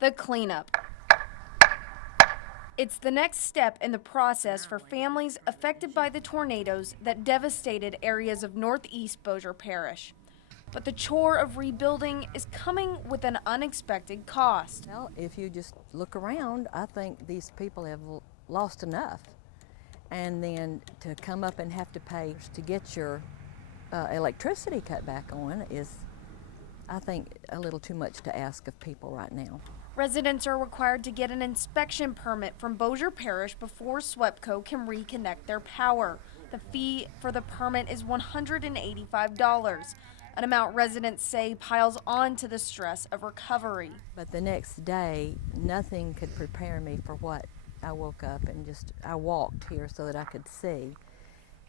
The cleanup. It's the next step in the process for families affected by the tornadoes that devastated areas of northeast Bossier Parish. But the chore of rebuilding is coming with an unexpected cost. Well, if you just look around, I think these people have lost enough. And then to come up and have to pay to get your electricity cut back on is, I think, a little too much to ask of people right now. Residents are required to get an inspection permit from Bossier Parish before SWEPCO can reconnect their power. The fee for the permit is $185, an amount residents say piles on to the stress of recovery. But the next day, nothing could prepare me for what I woke up and I walked here so that I could see.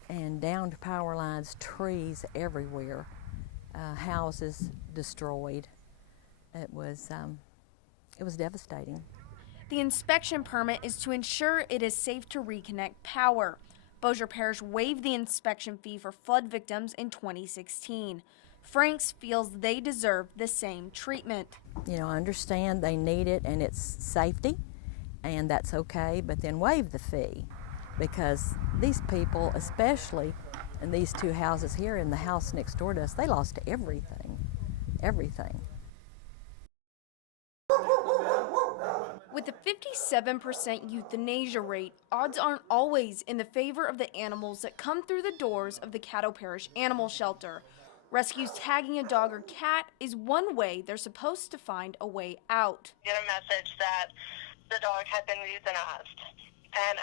And downed power lines, trees everywhere, houses destroyed. It was devastating. The inspection permit is to ensure it is safe to reconnect power. Bossier Parish waived the inspection fee for flood victims in 2016. Franks feels they deserve the same treatment. You know, I understand they need it and it's safety, and that's okay, but then waive the fee, because these people, especially in these two houses here and the house next door to us, they lost everything, everything. With a 57% euthanasia rate, odds aren't always in the favor of the animals that come through the doors of the Caddo Parish Animal Shelter. Rescues tagging a dog or cat is one way they're supposed to find a way out. Get a message that the dog had been euthanized, and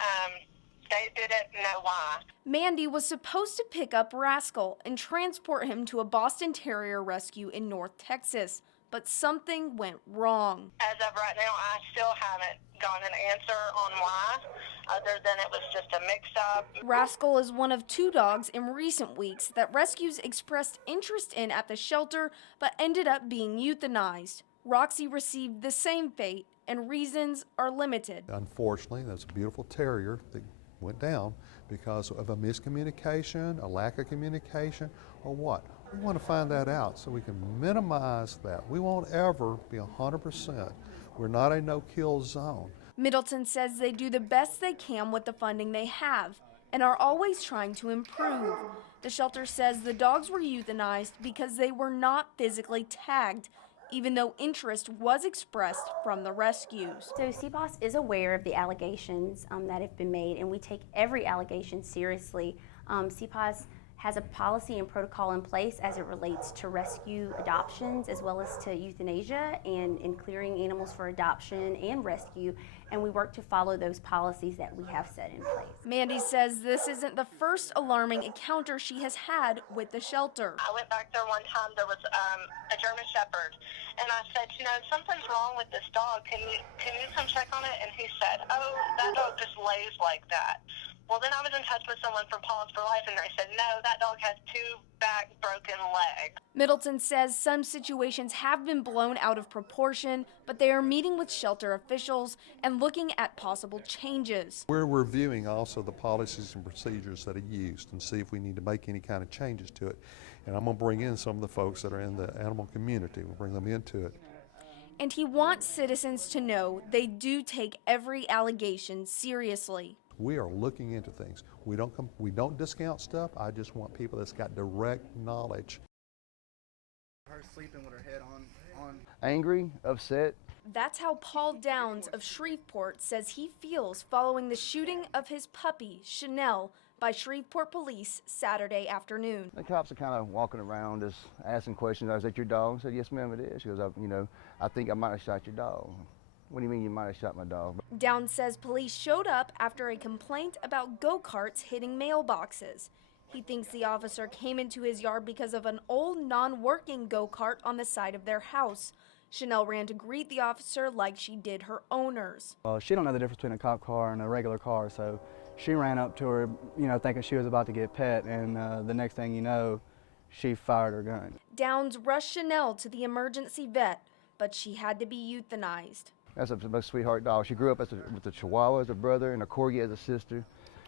they didn't know why. Mandy was supposed to pick up Rascal and transport him to a Boston Terrier rescue in North Texas, but something went wrong. As of right now, I still haven't gotten an answer on why, other than it was just a mix-up. Rascal is one of two dogs in recent weeks that rescues expressed interest in at the shelter, but ended up being euthanized. Roxy received the same fate, and reasons are limited. Unfortunately, that's a beautiful terrier that went down because of a miscommunication, a lack of communication, or what? We want to find that out so we can minimize that. We won't ever be 100%. We're not a no-kill zone. Middleton says they do the best they can with the funding they have and are always trying to improve. The shelter says the dogs were euthanized because they were not physically tagged, even though interest was expressed from the rescues. So CBOS is aware of the allegations that have been made, and we take every allegation seriously. CBOS has a policy and protocol in place as it relates to rescue adoptions as well as to euthanasia and in clearing animals for adoption and rescue, and we work to follow those policies that we have set in place. Mandy says this isn't the first alarming encounter she has had with the shelter. I went back there one time, there was a German Shepherd, and I said, you know, something's wrong with this dog. Can you come check on it? And he said, oh, that dog just lays like that. Well, then I was in touch with someone from Paws for Life, and they said, no, that dog has two back broken legs. Middleton says some situations have been blown out of proportion, but they are meeting with shelter officials and looking at possible changes. We're reviewing also the policies and procedures that are used and see if we need to make any kind of changes to it. And I'm going to bring in some of the folks that are in the animal community. We'll bring them into it. And he wants citizens to know they do take every allegation seriously. We are looking into things. We don't discount stuff. I just want people that's got direct knowledge. Her sleeping with her head on. Angry, upset. That's how Paul Downs of Shreveport says he feels following the shooting of his puppy, Chanel, by Shreveport police Saturday afternoon. The cops are kind of walking around just asking questions. "Is that your dog?" I said, "Yes, ma'am, it is." She goes, "I think I might have shot your dog." "What do you mean you might have shot my dog?" Downs says police showed up after a complaint about go-karts hitting mailboxes. He thinks the officer came into his yard because of an old non-working go-kart on the side of their house. Chanel ran to greet the officer like she did her owners. Well, she don't know the difference between a cop car and a regular car, so she ran up to her, thinking she was about to get pet, and the next thing you know, she fired her gun. Downs rushed Chanel to the emergency vet, but she had to be euthanized. That's a most sweetheart dog. She grew up with a Chihuahua as a brother and a Corgi as a sister,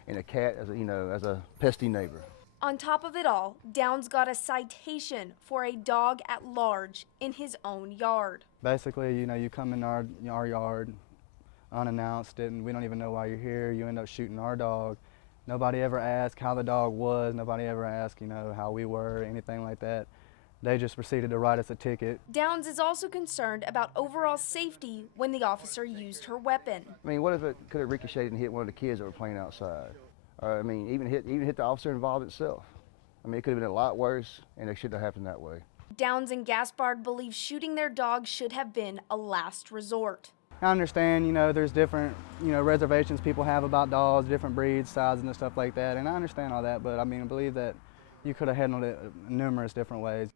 and a cat as a pesty neighbor. On top of it all, Downs got a citation for a dog at large in his own yard. Basically, you know, you come in our yard unannounced and we don't even know why you're here. You end up shooting our dog. Nobody ever asked how the dog was. Nobody ever asked, you know, how we were, anything like that. They just proceeded to write us a ticket. Downs is also concerned about overall safety when the officer used her weapon. I mean, what if it could have ricocheted and hit one of the kids that were playing outside? Or, I mean, even hit the officer involved itself. I mean, it could have been a lot worse, and it shouldn't have happened that way. Downs and Gaspard believe shooting their dog should have been a last resort. I understand, you know, there's different, you know, reservations people have about dogs, different breeds, sizes and stuff like that, and I understand all that, but I mean, I believe that you could have handled it numerous different ways.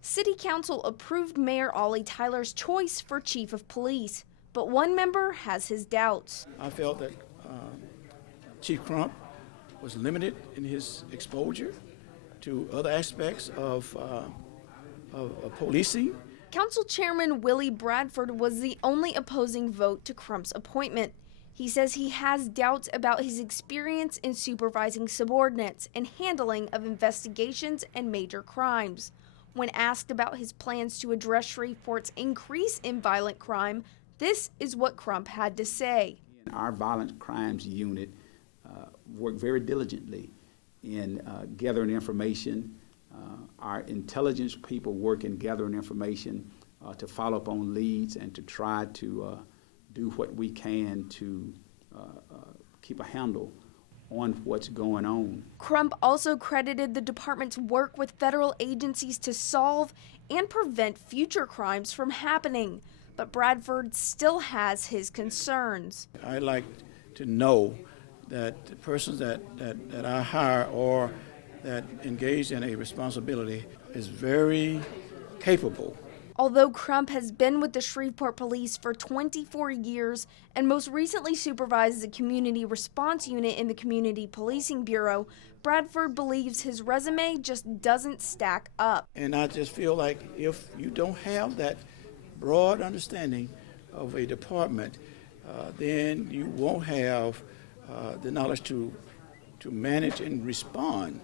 City Council approved Mayor Ollie Tyler's choice for Chief of Police, but one member has his doubts. I felt that Chief Crump was limited in his exposure to other aspects of policing. Council Chairman Willie Bradford was the only opposing vote to Crump's appointment. He says he has doubts about his experience in supervising subordinates and handling of investigations and major crimes. When asked about his plans to address Shreveport's increase in violent crime, this is what Crump had to say. Our violent crimes unit worked very diligently in gathering information. Our intelligence people work in gathering information to follow up on leads and to try to do what we can to keep a handle on what's going on. Crump also credited the department's work with federal agencies to solve and prevent future crimes from happening, but Bradford still has his concerns. I'd like to know that the persons that I hire or that engage in a responsibility is very capable. Although Crump has been with the Shreveport Police for 24 years and most recently supervised the Community Response Unit in the Community Policing Bureau, Bradford believes his resume just doesn't stack up. And I just feel like if you don't have that broad understanding of a department, then you won't have the knowledge to manage and respond